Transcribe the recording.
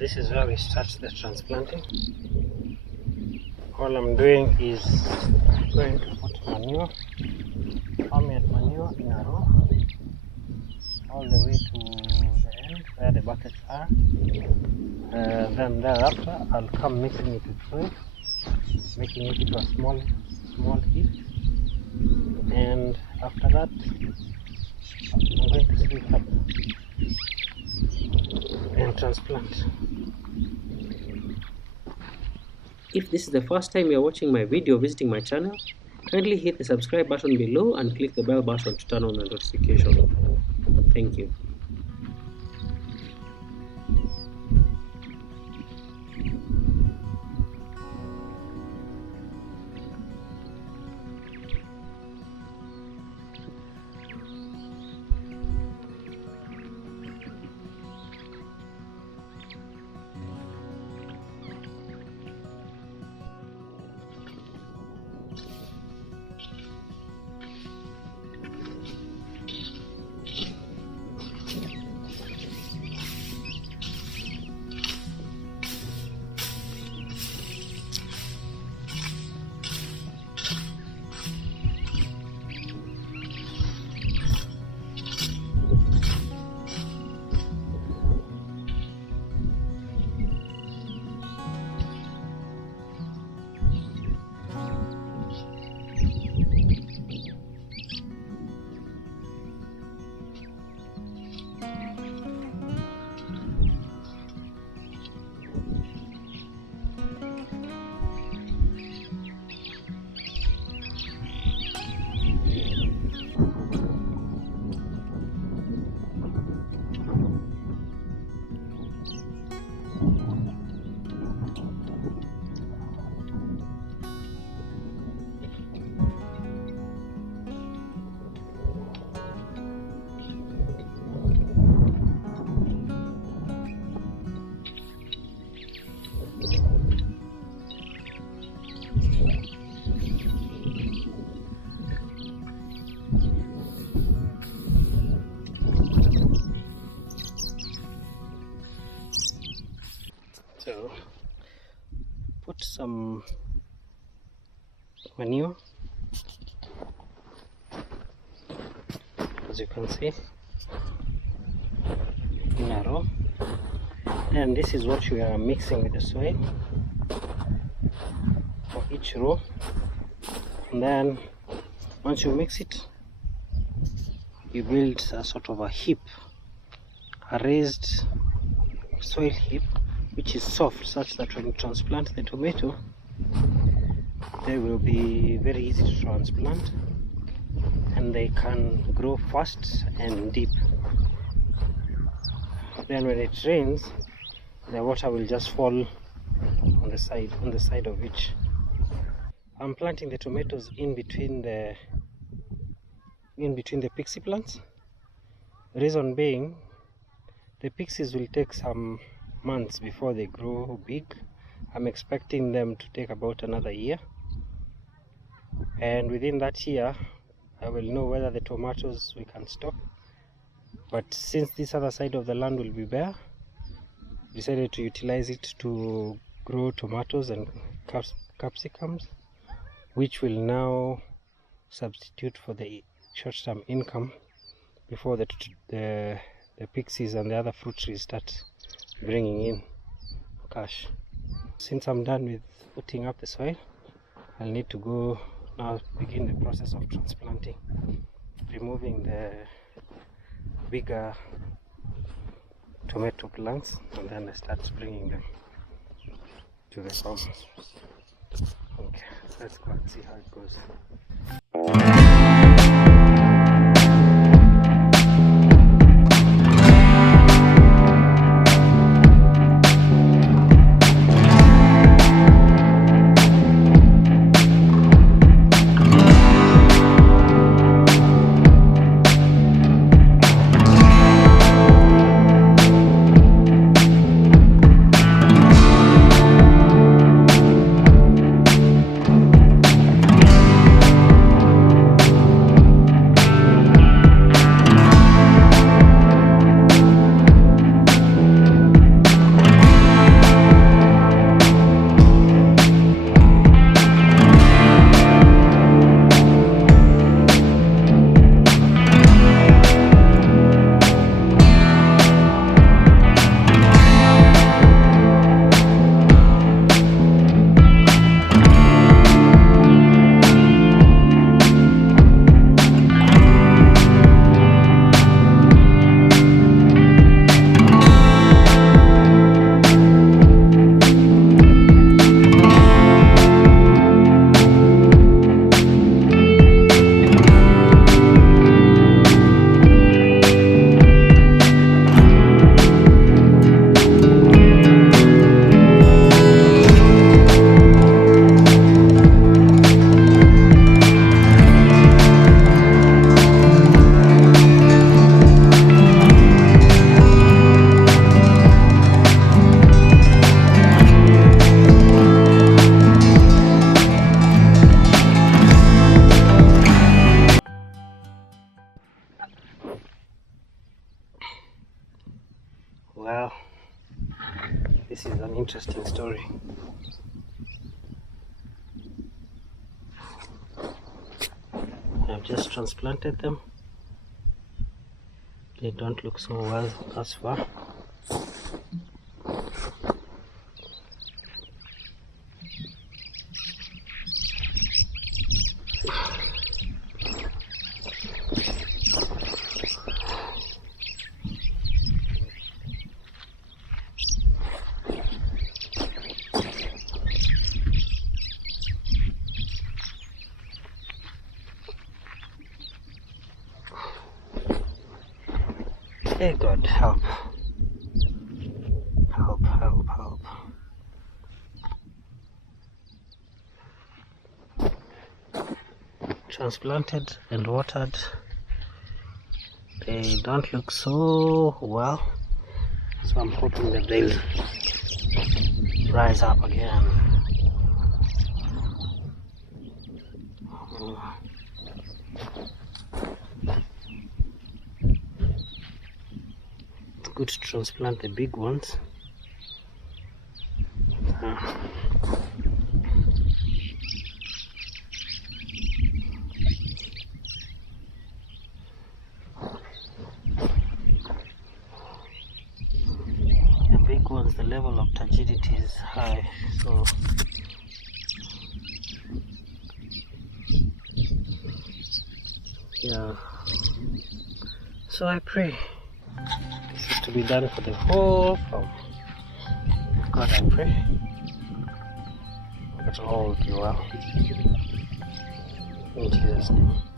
This is where we start the transplanting. All I'm doing is going to put manure, farmyard manure in a row, all the way to the end where the buckets are. Then thereafter I'll come mixing it with soil, making it into a small heap, and after that I'm going to sweep up and transplant. If this is the first time you are watching my video or visiting my channel, kindly hit the subscribe button below and click the bell button to turn on the notification. Thank you. So put some manure, as you can see, in a row, and this is what we are mixing with the soil for each row. And then once you mix it, you build a sort of a heap, a raised soil heap, which is soft, such that when you transplant the tomato, they will be very easy to transplant and they can grow fast and deep. Then when it rains, the water will just fall on the side of each. I'm planting the tomatoes in between the pixie plants. The reason being, the pixies will take some months before they grow big. I'm expecting them to take about another year, and within that year I will know whether the tomatoes we can stop. But since this other side of the land will be bare, I decided to utilize it to grow tomatoes and capsicums, which will now substitute for the short-term income before the pixies and the other fruit trees start bringing in cash. Since I'm done with putting up the soil, I'll need to go now begin the process of transplanting, removing the bigger tomato plants, and then I start bringing them to the farm. Okay, let's go and see how it goes. This is an interesting story. I've just transplanted them. They don't look so well thus far. Hey God, help. Help, help, help. Transplanted and watered. They don't look so well. So I'm hoping that they'll rise up again. Good to transplant the big ones. The big ones, the level of turgidity is high, so yeah. So I pray this is to be done for the whole farm. God, I pray that all will be well. In Jesus' name.